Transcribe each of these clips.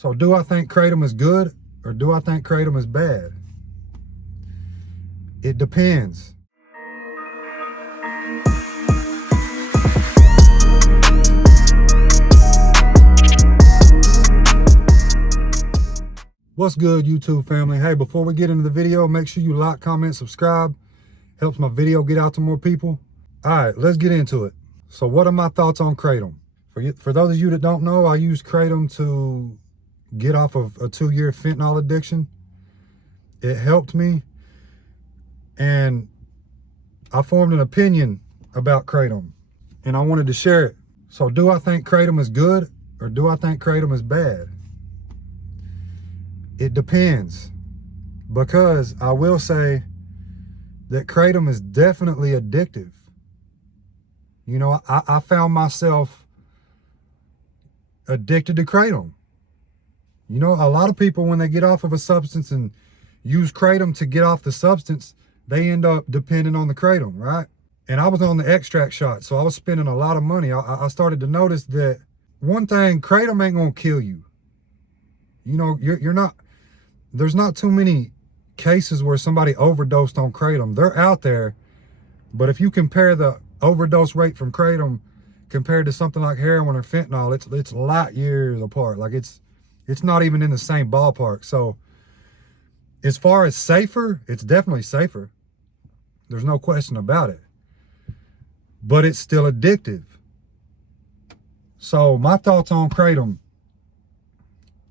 So do I think Kratom is good or do I think Kratom is bad? It depends. What's good, YouTube family? Hey, before we get into the video, make sure you like, comment, subscribe. Helps my video get out to more people. All right, let's get into it. So what are my thoughts on Kratom? For those of you that don't know, I use Kratom to get off of a 2-year fentanyl addiction. It helped me, and I formed an opinion about Kratom, and I wanted to share it. So do I think Kratom is good or do I think Kratom is bad? It depends, because I will say that Kratom is definitely addictive. You know, I found myself addicted to Kratom. You know, a lot of people, when they get off of a substance and use Kratom to get off the substance, they end up depending on the Kratom, right? And I was on the extract shot, so I was spending a lot of money. I started to notice that one thing, Kratom ain't gonna kill you. You know, you're not, there's not too many cases where somebody overdosed on Kratom. They're out there, but if you compare the overdose rate from Kratom compared to something like heroin or fentanyl, it's light years apart. Like it's not even in the same ballpark. So as far as safer, it's definitely safer. There's no question about it. But it's still addictive. So my thoughts on Kratom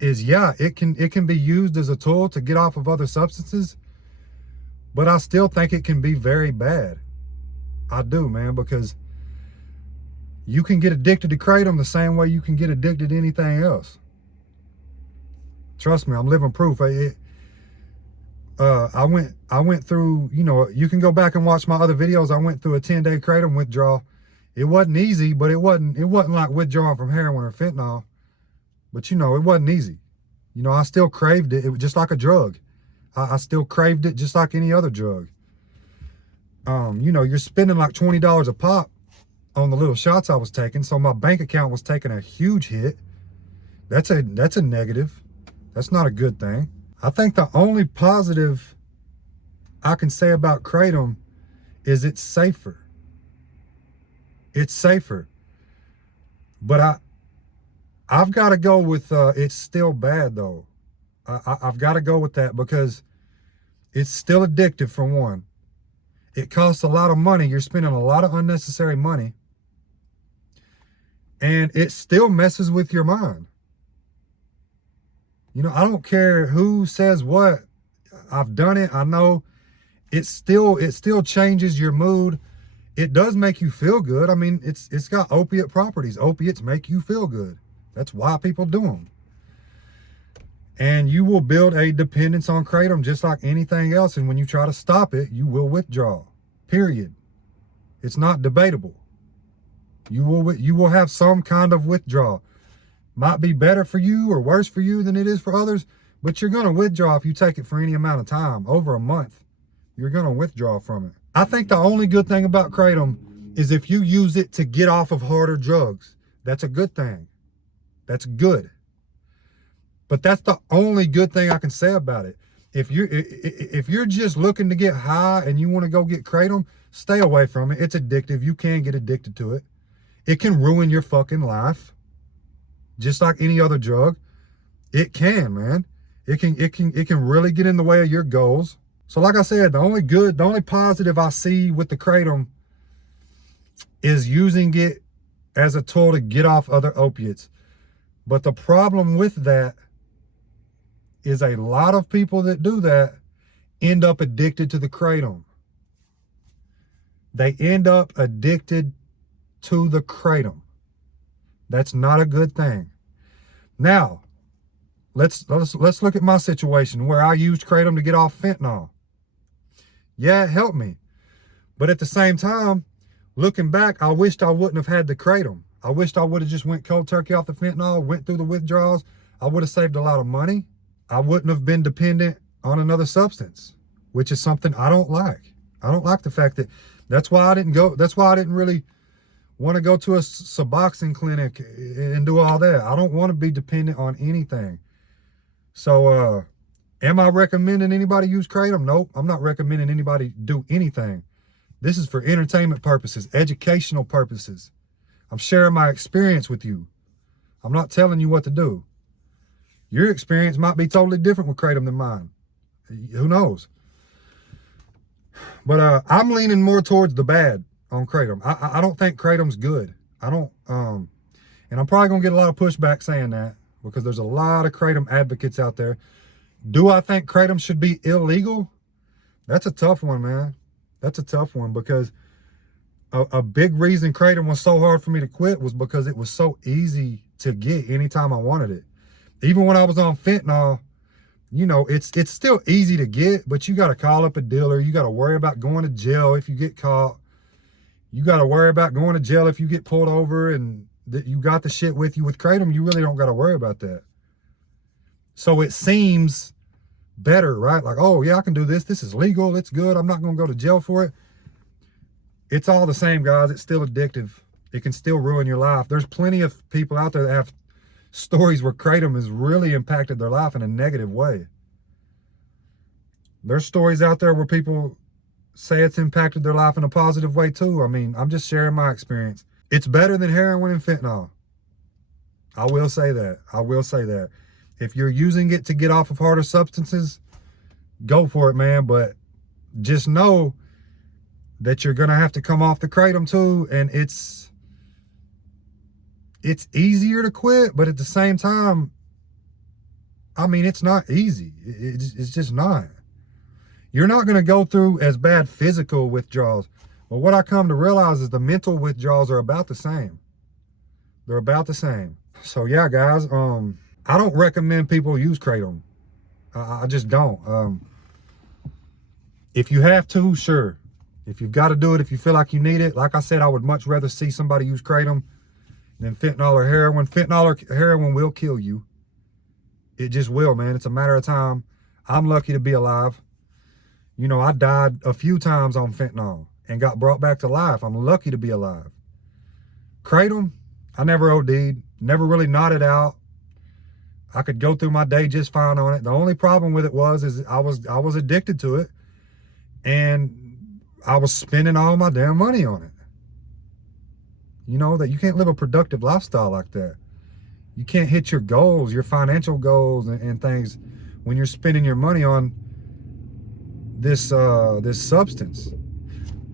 is, yeah, it can be used as a tool to get off of other substances, but I still think it can be very bad. I do, man, because you can get addicted to Kratom the same way you can get addicted to anything else. Trust me, I'm living proof. I went through, you know, you can go back and watch my other videos. I went through a 10-day Kratom withdrawal. It wasn't easy, but it wasn't like withdrawing from heroin or fentanyl. But, you know, it wasn't easy. You know, I still craved it. It was just like a drug. I still craved it just like any other drug. You know, you're spending like $20 a pop on the little shots I was taking. So my bank account was taking a huge hit. That's a negative. That's not a good thing. I think the only positive I can say about Kratom is it's safer. It's safer. But I've got to go with it's still bad though. I've got to go with that because it's still addictive for one. It costs a lot of money. You're spending a lot of unnecessary money. And it still messes with your mind. You know, I don't care who says what. I've done it. I know it still changes your mood. It does make you feel good. I mean, it's got opiate properties. Opiates make you feel good. That's why people do them. And you will build a dependence on Kratom just like anything else. And when you try to stop it, you will withdraw. Period. It's not debatable. You will have some kind of withdrawal. Might be better for you or worse for you than it is for others, but you're going to withdraw if you take it for any amount of time. Over a month, you're going to withdraw from it. I think the only good thing about Kratom is if you use it to get off of harder drugs. That's a good thing. That's good. But that's the only good thing I can say about it. If you're just looking to get high and you want to go get Kratom, stay away from it. It's addictive. You can get addicted to it. It can ruin your fucking life. Just like any other drug. It can, man. It can really get in the way of your goals. So like I said, the only positive I see with the Kratom is using it as a tool to get off other opiates. But the problem with that is a lot of people that do that end up addicted to the Kratom. They end up addicted to the Kratom. That's not a good thing. Now, let's look at my situation where I used Kratom to get off fentanyl. Yeah, it helped me. But at the same time, looking back, I wished I wouldn't have had the Kratom. I wished I would have just went cold turkey off the fentanyl, went through the withdrawals. I would have saved a lot of money. I wouldn't have been dependent on another substance, which is something I don't like. I don't like the fact that that's why I didn't really want to go to a Suboxone clinic and do all that. I don't want to be dependent on anything. So, am I recommending anybody use Kratom? Nope, I'm not recommending anybody do anything. This is for entertainment purposes, educational purposes. I'm sharing my experience with you. I'm not telling you what to do. Your experience might be totally different with Kratom than mine. Who knows? But I'm leaning more towards the bad on Kratom. I don't think Kratom's good. I don't, and I'm probably gonna get a lot of pushback saying that because there's a lot of Kratom advocates out there. Do I think Kratom should be illegal? That's a tough one, man. That's a tough one because a big reason Kratom was so hard for me to quit was because it was so easy to get anytime I wanted it. Even when I was on fentanyl, you know, it's still easy to get, but you got to call up a dealer. You got to worry about going to jail if you get caught. You got to worry about going to jail if you get pulled over and that you got the shit with you. With Kratom, you really don't got to worry about that. So it seems better, right? Like, oh yeah, I can do this. This is legal. It's good. I'm not going to go to jail for it. It's all the same, guys. It's still addictive. It can still ruin your life. There's plenty of people out there that have stories where Kratom has really impacted their life in a negative way. There's stories out there where people say it's impacted their life in a positive way too. I mean, I'm just sharing my experience. It's better than heroin and fentanyl. I will say that. I will say that. If you're using it to get off of harder substances, go for it, man. But just know that you're going to have to come off the Kratom too. And it's easier to quit, but at the same time, I mean, it's not easy. It's just not. You're not going to go through as bad physical withdrawals. But what I come to realize is the mental withdrawals are about the same. They're about the same. So yeah, guys, I don't recommend people use Kratom. I just don't. If you have to, sure. If you've got to do it, if you feel like you need it, like I said, I would much rather see somebody use Kratom than fentanyl or heroin. Fentanyl or heroin will kill you. It just will, man. It's a matter of time. I'm lucky to be alive. You know, I died a few times on fentanyl and got brought back to life. I'm lucky to be alive. Kratom, I never OD'd, never really nodded out. I could go through my day just fine on it. The only problem with it is I was addicted to it, and I was spending all my damn money on it. You know, that you can't live a productive lifestyle like that. You can't hit your goals, your financial goals and things when you're spending your money on this substance.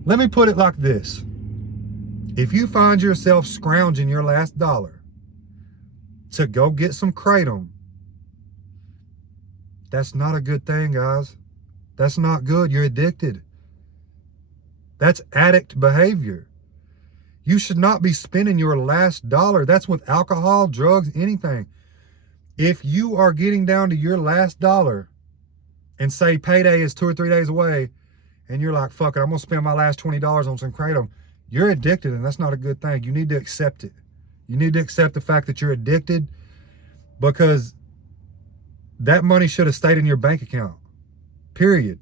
Let me put it like this. If you find yourself scrounging your last dollar to go get some Kratom, that's not a good thing, guys. That's not good. You're addicted. That's addict behavior. You should not be spending your last dollar. That's with alcohol, drugs, anything. If you are getting down to your last dollar and say payday is 2 or 3 days away and you're like, fuck it, I'm going to spend my last $20 on some Kratom, you're addicted, and that's not a good thing. You need to accept it. You need to accept the fact that you're addicted, because that money should have stayed in your bank account, period.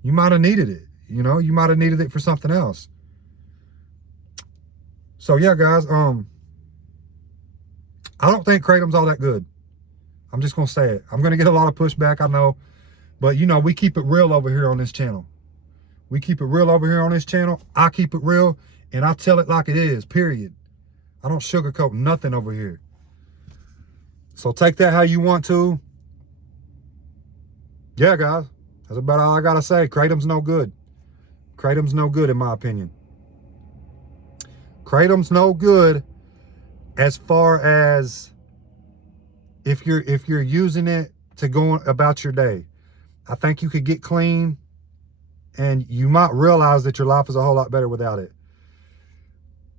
You might have needed it. You know, you might have needed it for something else. So yeah, guys, I don't think Kratom's all that good. I'm just going to say it. I'm going to get a lot of pushback, I know. But, you know, we keep it real over here on this channel. We keep it real over here on this channel. I keep it real, and I tell it like it is, period. I don't sugarcoat nothing over here. So take that how you want to. Yeah, guys, that's about all I got to say. Kratom's no good. Kratom's no good in my opinion. Kratom's no good as far as if you're using it to go about your day. I think you could get clean, and you might realize that your life is a whole lot better without it.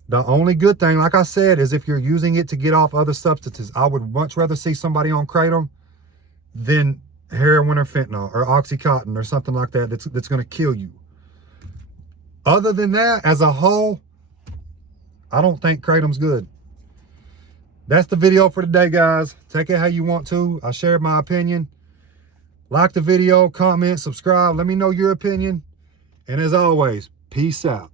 The only good thing, like I said, is if you're using it to get off other substances. I would much rather see somebody on Kratom than heroin or fentanyl or Oxycontin or something like that that's going to kill you. Other than that, as a whole, I don't think Kratom's good. That's the video for today, guys. Take it how you want to. I shared my opinion. Like the video, comment, subscribe. Let me know your opinion. And as always, peace out.